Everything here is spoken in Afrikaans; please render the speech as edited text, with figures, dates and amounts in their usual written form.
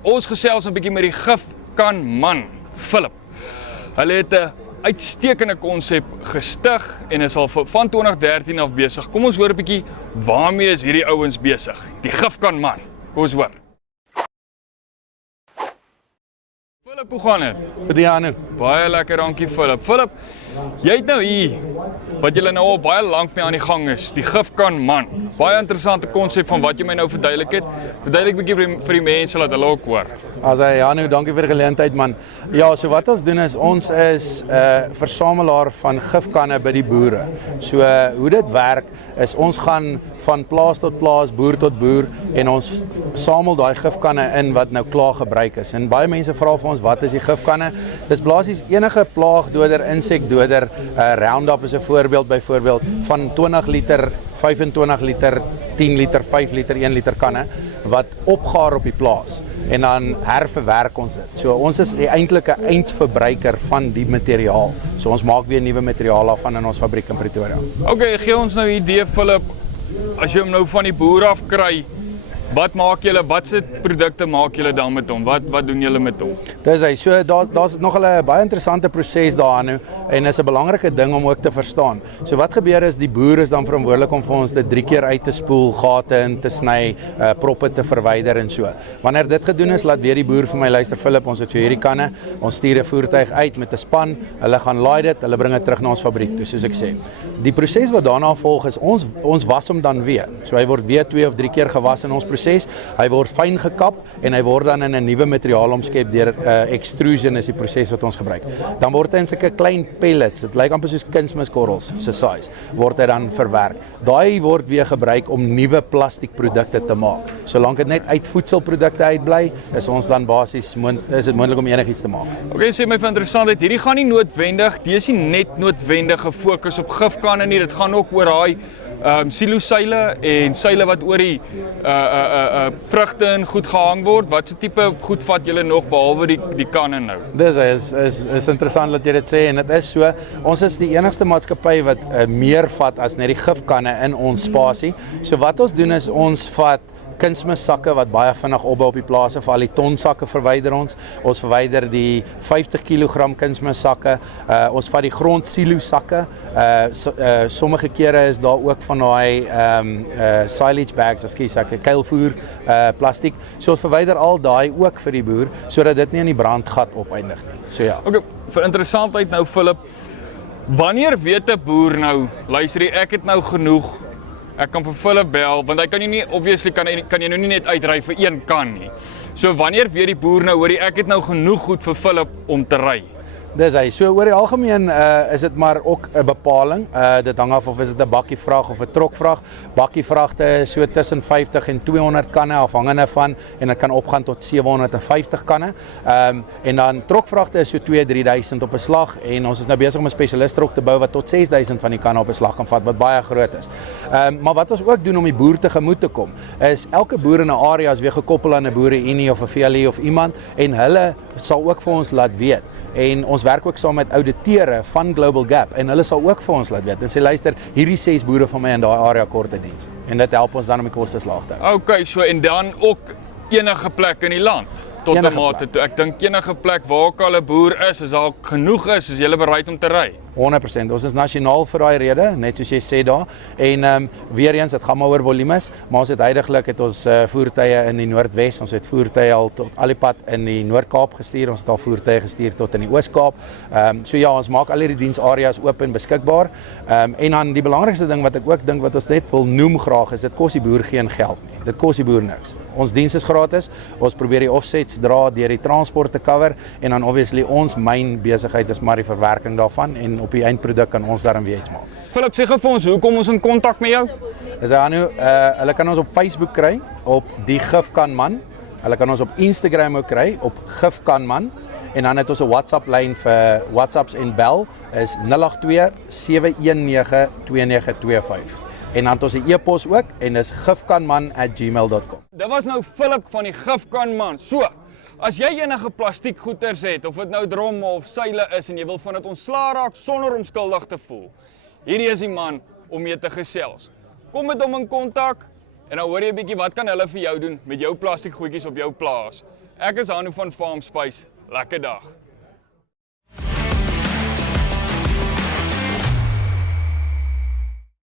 Ons gesels 'n bietjie met die gifkan man, Philip. Hulle het 'n uitstekende konsep gestig en is al van 2013 af besig. Kom ons hoor 'n bietjie waarmee is hierdie ouens besig. Die gifkan man. Kom ons hoor. Philip, hoe gaan dit? Goed, Janu. Baie lekker, dankie Philip. Philip, jy het nou hier wat julle nou al baie lank mee aan die gang is, die gifkan man. Baie interessante konsep van wat jy my nou verduidelik het. Verduidelik 'n bietjie vir die mense laat hulle ook hoor. Janu, dankie vir die geleentheid man. Ja, so wat ons doen is ons is 'n versamelaar van gifkanne by die boere. So hoe dit werk is ons gaan van plaas tot plaas, boer tot boer en ons samel daai gifkanne in wat nou klaar gebruik is. En baie mense vra vir ons wat is die gifkanne? Dis basies enige plaagdoder, insekdoder, Roundup is 'n voorbeeld byvoorbeeld van 20 liter, 25 liter, 10 liter, 5 liter, 1 liter kanne wat opgaar op die plaas en dan herverwerk ons dit. So ons is die eintlike eindverbruiker van die materiaal. So ons maak weer nuwe materiaal af van in ons fabriek in Pretoria. Okay, gee ons nou 'n idee Philip, as jy hom nou van die boer af kry, wat maak julle, watse produkte maak julle dan met hom? Wat doen julle met hom? Dis hy, so daar's nog 'n baie interessante proses daarin en is 'n belangrike ding om ook te verstaan. So wat gebeur is die boer is dan verantwoordelik om vir ons dit 3 keer uit te spoel, gate in te sny, proppe te verwyder en so. Wanneer dit gedoen is, laat weer die boer vir my luister, Philip, ons het vir hierdie kanne, ons stuur 'n voertuig uit met 'n span, hulle gaan laai dit, hulle bring dit terug na ons fabriek toe, soos ek sê. Die proses wat daarna volg is ons was hom dan weer. So hy word weer 2 of 3 keer gewas in ons proses. Hy word fyn gekap en hy word dan in 'n nuwe materiaal omskep deur extrusion is die proses wat ons gebruik. Dan word hy in sulke klein pellets, dit lyk amper soos kunsmiskorrels se size, word hy dan verwerk. Daai word weer gebruik om nuwe plastiekprodukte te maak. Solank dit net uit voedselprodukte uitbly, is ons dan basies is dit moontlik om enigiets te maak. Okay, sê my vir interessantheid, hierdie gaan nie noodwendig, dis nie net noodwendig gefokus op gifkanne nie, dit gaan ook oor daai siloseile en seile wat oor die vrugte en goed gehang word. Wat se tipe goed vat julle nog behalwe die kanne nou? Dis is interessant dat jy dit sê en dit is so. Ons is die enigste maatskappy wat meer vat as net die gifkanne in ons spasie. So wat ons doen is ons vat kunsmissakke wat baie vinnig opbou op die plase, vir al die tonsakke verwyder ons. Ons verwyder die 50 kg kunsmissakke. Ons vat die grondsilosakke. Sommige kere is daar ook van daai silage bags, kuilvoer plastiek. So ons verwyder al daai ook vir die boer sodat dit nie in die brandgat opeindig nie. So ja. Okay, vir interessantheid nou Philip, wanneer weet 'n boer nou, luister ek het nou genoeg, ek kan vir Philip bel, want hy kan jy nie, obviously kan jy nou nie net uitry vir een kan nie. So wanneer weet die boer nou, hoorie, ek het nou genoeg goed vir Philip om te ry? Dis hy. So oor die algemeen is dit maar ook 'n bepaling. Dit hang af of is dit 'n bakkievraag of 'n trokvraag. Bakkievraagte is so tussen 50 en 200 kanne afhangende van en dit kan opgaan tot 750 kanne. En dan trokvraagte is so 2-3 000 op 'n slag en ons is nou besig om 'n spesialistrok te bou wat tot 6000 van die kanne op 'n slag kan vat wat baie groot is. Maar wat ons ook doen om die boer tegemoet te kom, is elke boer in 'n area is weer gekoppel aan 'n boereunie of 'n VLE of iemand en hulle sal ook vir ons laat weet. En ons werk ook saam met auditeure van Global Gap en hulle sal ook vir ons laat weet en sê luister, hierdie 6 boere van my in daai area kort 'n diens. En dit help ons dan om die kostes laag te hou. Okay, so en dan ook enige plek in die land tot 'n mate toe. Ek dink enige plek waar ook al 'n boer is daar genoeg is jy bereid om te ry. 100%. Ons is nasionaal vir daai rede, net soos jy sê daar. En weer eens, dit gaan maar oor volumes, maar ons het heidaglik het ons voertuie in die Noordwes, ons het voertuie al tot al die pad in die Noord-Kaap gestuur, ons het al voertuie gestuur tot in die Oos-Kaap. So ja, ons maak al hierdie diensareas oop en beskikbaar. En dan die belangrikste ding wat ek ook dink wat ons net wil noem graag is dit kos die boer geen geld nie. Dit kos die boer niks. Ons diens is gratis. Ons probeer die offsets dra deur die transport te cover en dan obviously ons myn besigheid is maar die verwerking daarvan en op die eindproduk kan ons daarin weer iets maak. Philip, sê gou vir ons, hoe kom ons in kontak met jou? Dis hulle kan ons op Facebook kry op die Gifkan Man. Hulle kan ons op Instagram ook kry op Gifkan Man en dan het ons 'n WhatsApp lyn vir WhatsApps en bel is 082 719 2925. En dan het ons 'n e-pos ook en dis gifkanman@gmail.com. Dit was nou Philip van die Gifkan Man. So, as jy enige plastiek goeders het, of dit nou dromme of seile is en jy wil van dit ontslaa raak sonder om skuldig te voel, hierdie is die man om mee te gesels. Kom met hom in kontak en dan hoor jy 'n bietjie wat kan hulle vir jou doen met jou plastiek goedjies op jou plaas. Ek is Hanu van Farm Spice. Lekker dag.